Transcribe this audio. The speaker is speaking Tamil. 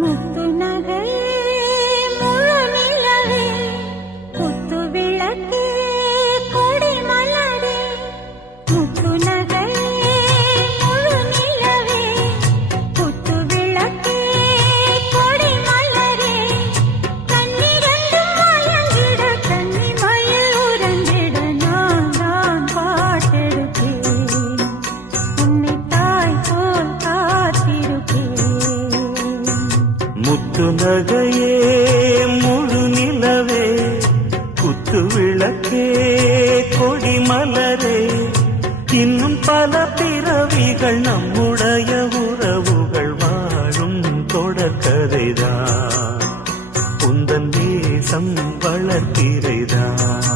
முத்து நகையே முழு நிலவே குத்து விளக்கே கொடி மலரே முத்து நகையே முழு நிலவே குத்து விளக்கே கொடி மலரே கண்ணிரண்டும் மயங்கிட கன்னி மயில் உறங்கிட நான் தான் பாட்டெடுப்பேன் உன்னை தாய் போல் காத்திருப்பேன் முத்து நகையே முழு நிலவே குத்து விளக்கே கொடி மலரே இன்னும் பல பிறவிகள் நம்முடைய உறவுகள் வாழும் தொடர்கதைதான் உந்தன் தேசம் வளர்த்திரைதான்